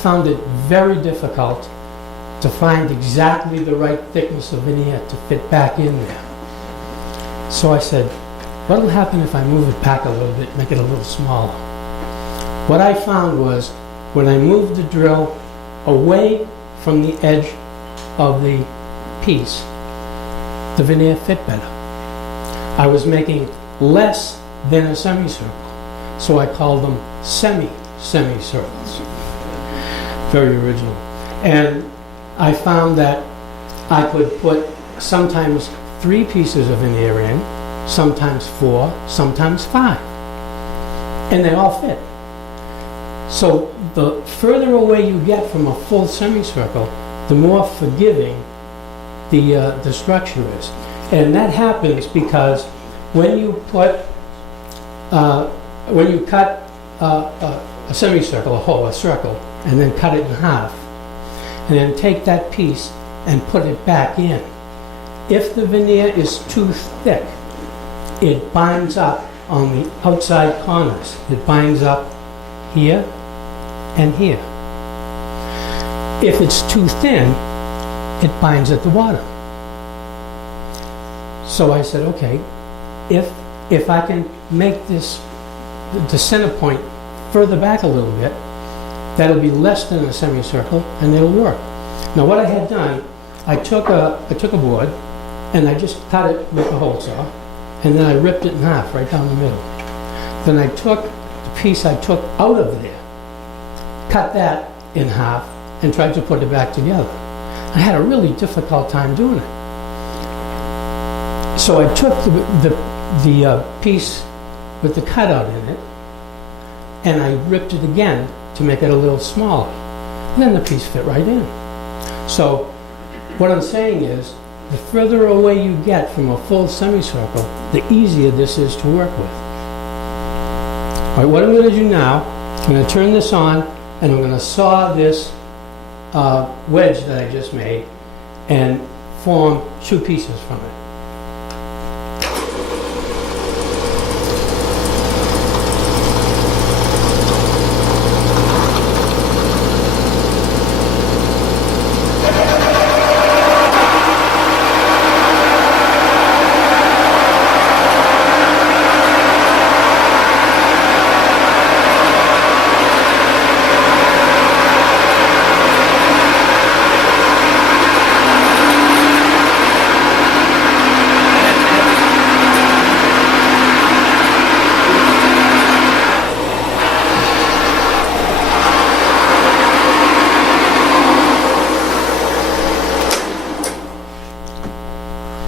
found it very difficult to find exactly the right thickness of veneer to fit back in there. So I said, what'll happen if I move it back a little bit, make it a little smaller? What I found was when I moved the drill away from the edge of the piece, the veneer fit better. I was making less than a semicircle, so I called them semicircles. Very original. And I found that I could put sometimes 3 pieces of veneer in, sometimes 4, sometimes 5, and they all fit. So the further away you get from a full semicircle, the more forgiving the structure is. And that happens because when you cut a semicircle, a circle, and then cut it in half, and then take that piece and put it back in, if the veneer is too thick, it binds up on the outside corners. It binds up here and here. If it's too thin, it binds at the bottom. So I said, okay, if I can make this, the center point further back a little bit, that'll be less than a semicircle and it'll work. Now what I had done, I took a board and I just cut it with a hole saw, and then I ripped it in half right down the middle. Then I took the piece I took out of there, cut that in half, and tried to put it back together. I had a really difficult time doing it. So I took the piece with the cutout in it, and I ripped it again to make it a little smaller. And then the piece fit right in. So what I'm saying is, the further away you get from a full semicircle, the easier this is to work with. All right, what I'm going to do now, I'm going to turn this on, and I'm going to saw this wedge that I just made and form 2 pieces from it.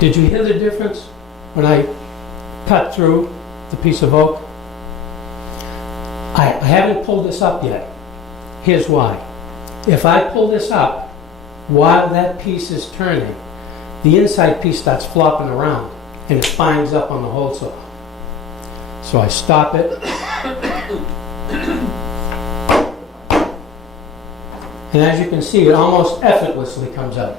Did you hear the difference when I cut through the piece of oak? I haven't pulled this up yet. Here's why. If I pull this up while that piece is turning, the inside piece starts flopping around and it binds up on the hole saw. So I stop it. And as you can see, it almost effortlessly comes out.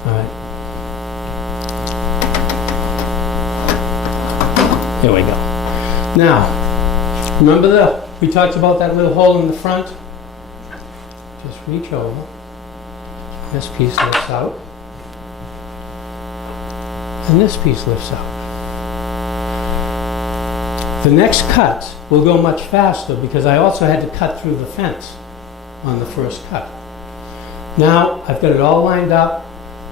All right. There we go. Now, remember we talked about that little hole in the front? Just reach over. This piece lifts out. And this piece lifts out. The next cut will go much faster because I also had to cut through the fence on the first cut. Now I've got it all lined up.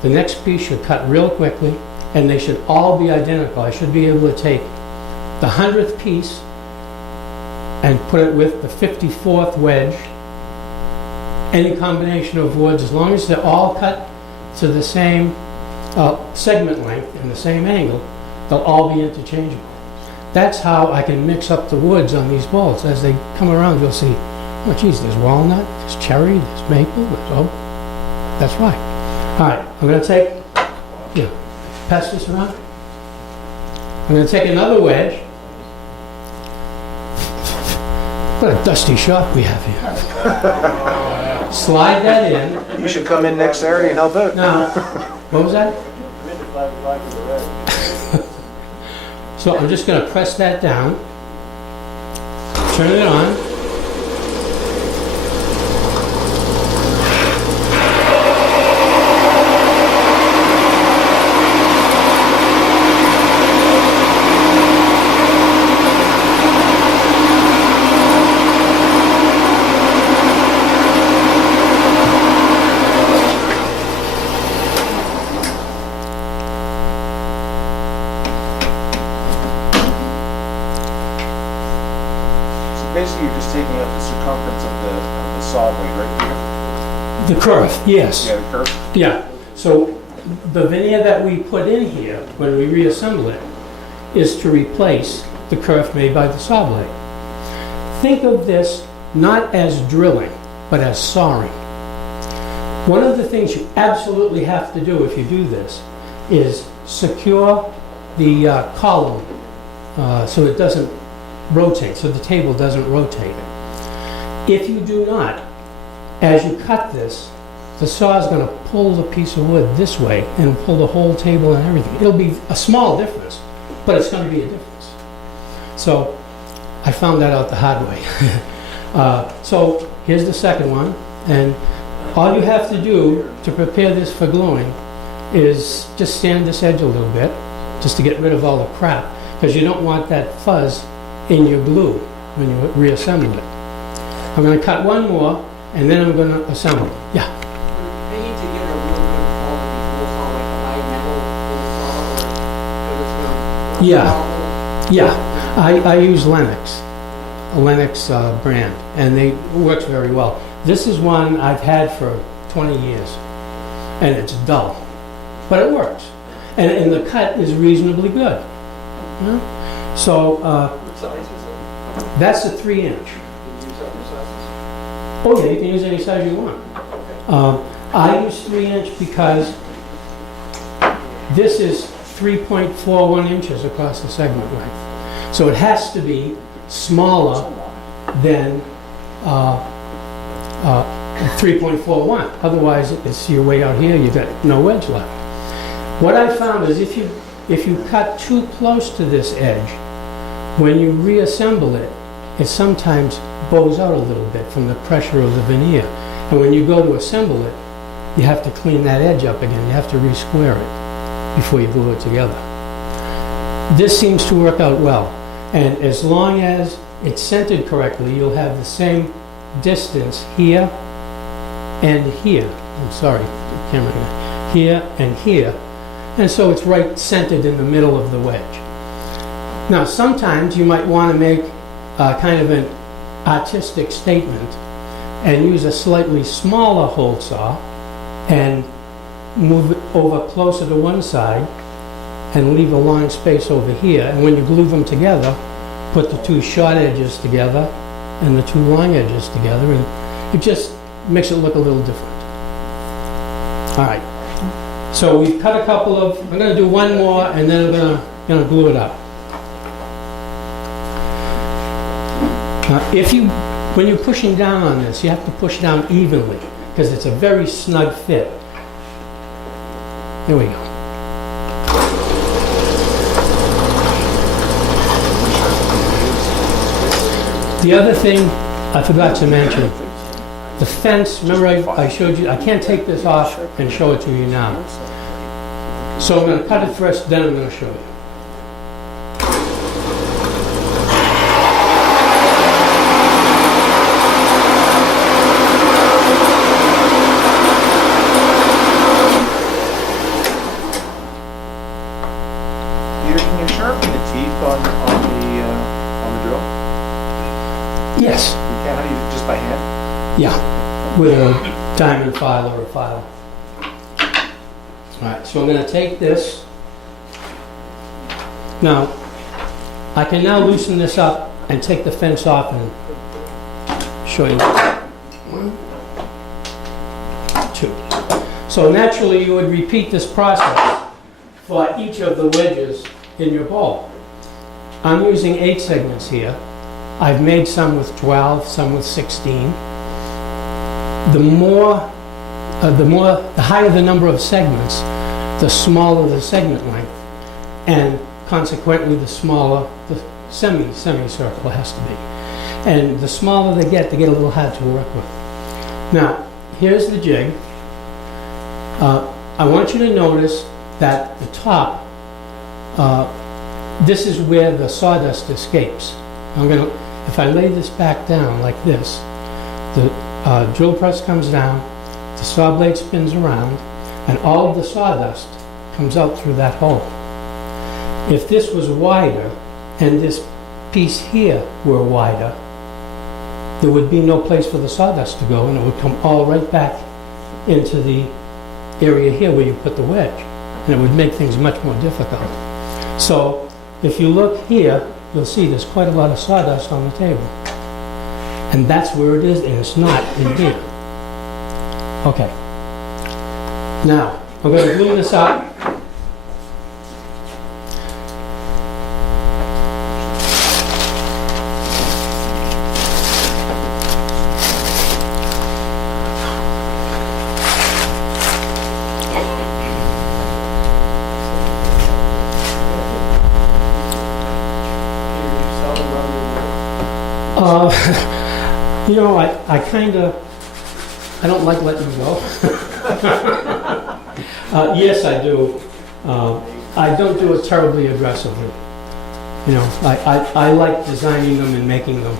The next piece should cut real quickly, and they should all be identical. I should be able to take the 100th piece and put it with the 54th wedge. Any combination of woods, as long as they're all cut to the same segment length and the same angle, they'll all be interchangeable. That's how I can mix up the woods on these bolts. As they come around, you'll see, oh geez, there's walnut, there's cherry, there's maple, oh, that's right. All right, I'm going to take, pass this around. I'm going to take another wedge. What a dusty shop we have here. Slide that in. You should come in next Saturday and help out. Now, what was that? So I'm just going to press that down, turn it on. basically you're just taking up the circumference of the saw blade right here. The curve, yes. Yeah, the curve. Yeah, so the veneer that we put in here when we reassemble it is to replace the kerf made by the saw blade. Think of this not as drilling, but as sawing. One of the things you absolutely have to do if you do this is secure the column so it doesn't rotate, so the table doesn't rotate. If you do not, as you cut this, the saw is going to pull the piece of wood this way and pull the whole table and everything. It'll be a small difference, but it's going to be a difference. So I found that out the hard way. So here's the second one, and all you have to do to prepare this for gluing is just sand this edge a little bit, just to get rid of all the crap, because you don't want that fuzz in your glue when you reassemble it. I'm going to cut one more, and then I'm going to assemble. Yeah. They need to get a real good quality tool saw, like a light metal tool saw, or Yeah. I use Lennox, a Lennox brand, and it works very well. This is one I've had for 20 years, and it's dull, but it works. And the cut is reasonably good. Yeah? So what size is it? that's a 3-inch. Can you use other sizes? Oh yeah, you can use any size you want. I use 3-inch because this is 3.41 inches across the segment length. So it has to be smaller than 3.41. Otherwise, it's your way out here, you've got no edge left. What I found is if you cut too close to this edge, when you reassemble it, it sometimes bows out a little bit from the pressure of the veneer. And when you go to assemble it, you have to clean that edge up again. You have to re-square it before you glue it together. This seems to work out well. And as long as it's centered correctly, you'll have the same distance here and here. I'm sorry, the camera here and here. And so it's right centered in the middle of the wedge. Now, sometimes you might want to make kind of an artistic statement and use a slightly smaller hole saw and move it over closer to one side and leave a long space over here. And when you glue them together, put the two short edges together and the two long edges together, and it just makes it look a little different. All right. So we've cut a couple of, I'm going to do one more and then I'm going to glue it up. When you're pushing down on this, you have to push down evenly because it's a very snug fit. There we go. The other thing I forgot to mention, the fence, remember I showed you, I can't take this off and show it to you now. So I'm going to cut it first, then I'm going to show you. Peter, can you sharpen the teeth on the drill? Yes. You can, how do you, just by hand? Yeah, with a diamond file or a file. All right, so I'm going to take this. Now, I can now loosen this up and take the fence off and show you. 1, 2. So naturally, you would repeat this process for each of the wedges in your bowl. I'm using 8 segments here. I've made some with 12, some with 16. The higher the number of segments, the smaller the segment length, and consequently the smaller the semicircle has to be. And the smaller they get a little hard to work with. Now, here's the jig. I want you to notice that the top, this is where the sawdust escapes. If I lay this back down like this, the drill press comes down, the saw blade spins around, and all of the sawdust comes out through that hole. If this was wider, and this piece here were wider, there would be no place for the sawdust to go, and it would come all right back into the area here where you put the wedge, and it would make things much more difficult. So if you look here, you'll see there's quite a lot of sawdust on the table. And that's where it is, and it's not in here. Okay. Now, I'm going to glue this up. You know, I don't like letting go. Yes, I do. I don't do it terribly aggressively. You know, I like designing them and making them.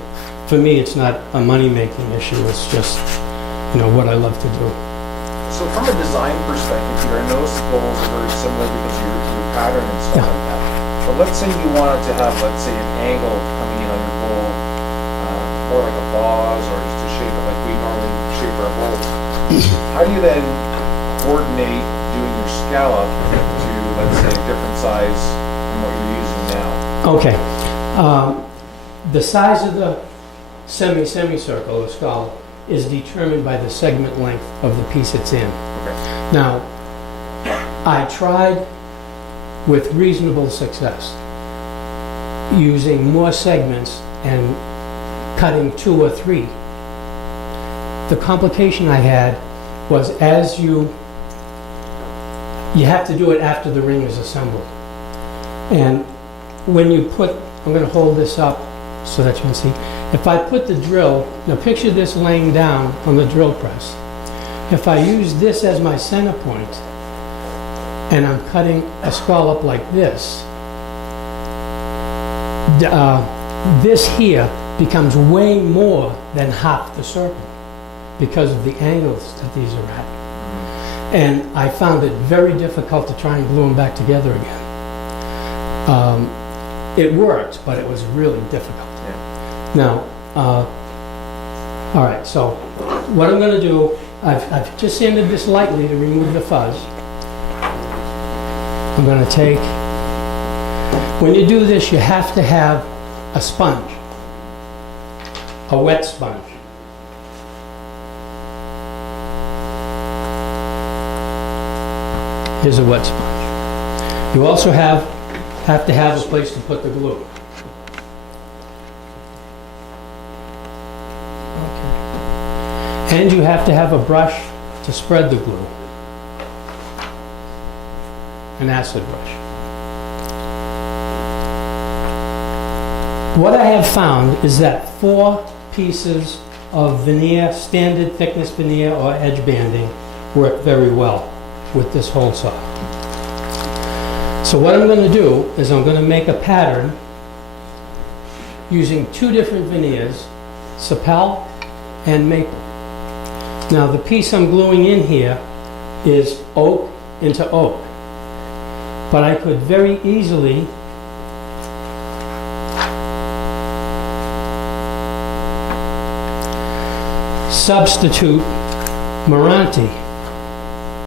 For me, it's not a money-making issue. It's just, you know, what I love to do. So from a design perspective, Peter, I noticed the bowls are very similar because of your pattern and stuff like that. But let's say you wanted to have, let's say, an angle coming in on your bowl, more like a vase, or just to shape it like we normally shape our bowls. How do you then coordinate doing your scallop to, let's say, a different size than what you're using now? Okay. The size of the semicircle, the scallop, is determined by the segment length of the piece it's in. Okay. Now, I tried with reasonable success using more segments and cutting 2 or 3. The complication I had was as you have to do it after the ring is assembled. And when you put, I'm going to hold this up so that you can see. If I put the drill, now picture this laying down on the drill press. If I use this as my center point and I'm cutting a scallop like this, this here becomes way more than half the circle because of the angles that these are at. And I found it very difficult to try and glue them back together again. It worked, but it was really difficult. Yeah. Now, all right, so what I'm going to do, I've just sanded this lightly to remove the fuzz. I'm going to take, when you do this, you have to have a sponge, a wet sponge. Here's a wet sponge. You also have to have a place to put the glue. Okay. And you have to have a brush to spread the glue. An acid brush. What I have found is that 4 pieces of veneer, standard thickness veneer or edge banding, work very well with this hole saw. So what I'm going to do is I'm going to make a pattern using 2 different veneers, sapel and maple. Now the piece I'm gluing in here is oak into oak, but I could very easily substitute Meranti